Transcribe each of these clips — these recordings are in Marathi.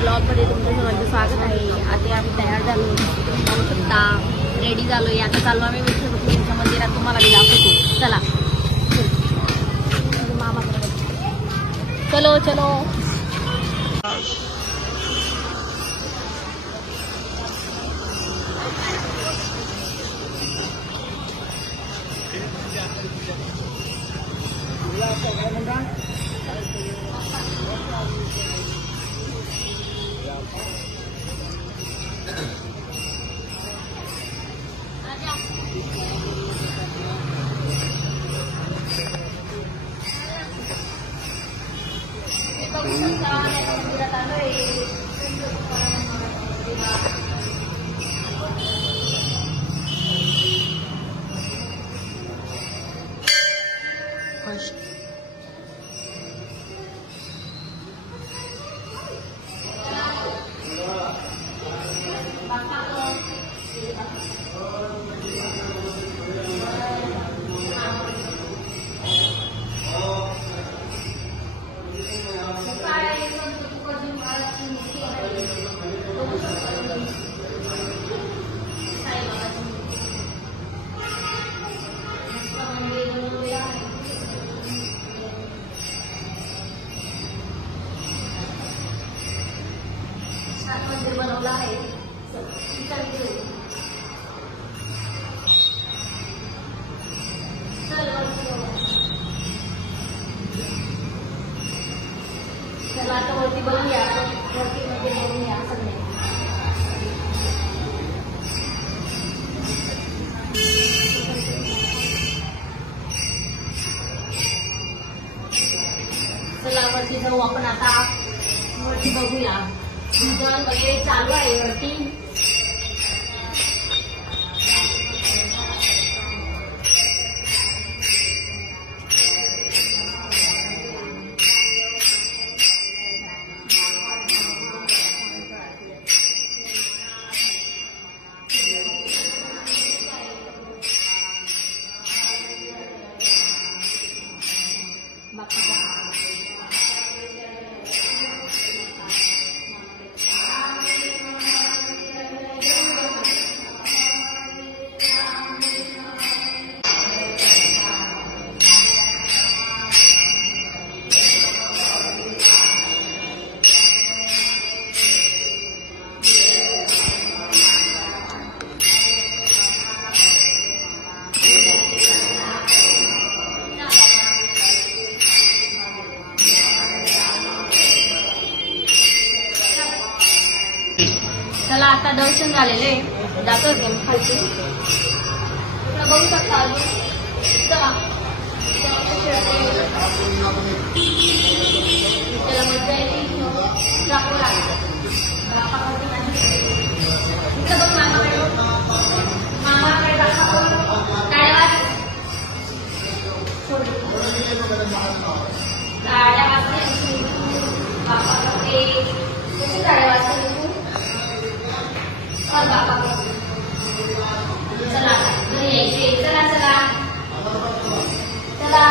ब्लॉगमध्ये तुमचं सर्वांचं स्वागत आहे। आता आम्ही तयार झालो, पाहू शकता रेडी झालोय। आता चाललो आम्ही विठ्ठल रुक्मिणीच्या मंदिरात, तुम्हाला मी दाखवतो। चला मामा, चलो चलो। मंदिर बनवलं आहे। चला आता वरती बघूया, वरती मध्ये बघूया सगळे। चला वरती जाऊ आपण आता, वरती बघूया। वगैरे चालू आहे वरती। चला आता दर्शन झालेले, जातो की खालची। बघू शकता चला मजा येते, दाखवू लागतं। मामाकडे गाड्या वाजते, बापा करते कशी गाड्या वाजते और बापा को चला घरी यायचे। चला चला चला,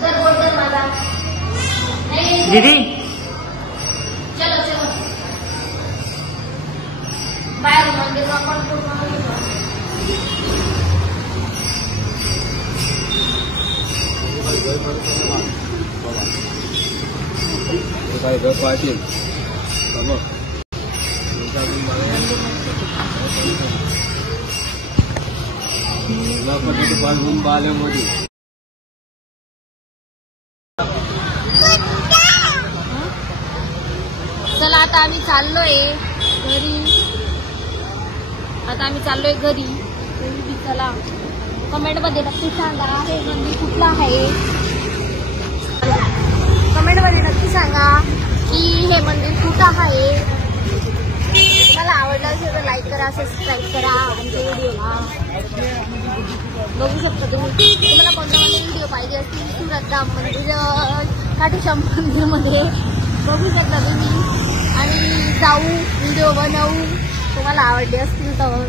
घर बोलतो माझा नाही दीदी। चलो चलो बाहेर मंदिर आपण काय घर पाहिजे बांधून बाल्यामध्ये। चला आता आम्ही चाललोय घरी, आता आम्ही चाललोय घरी। चला कमेंट मध्ये नक्की सांगा हे मंदिर कुठलं आहे, कमेंट मध्ये नक्की सांगा की हे मंदिर कुठं आहे। तुम्हाला आवडलं असेल तर लाईक करा, सबस्क्राईब करा आमच्या व्हिडिओला। बघू शकता तुम्ही, तुम्हाला कोणता व्हिडिओ पाहिजे असतील सुरत धाम मंदिर, खाटूश्याम मंदिरमध्ये बघू शकता तुम्ही, आणि जाऊ व्हिडिओ बनवू तुम्हाला आवडले असतील तर।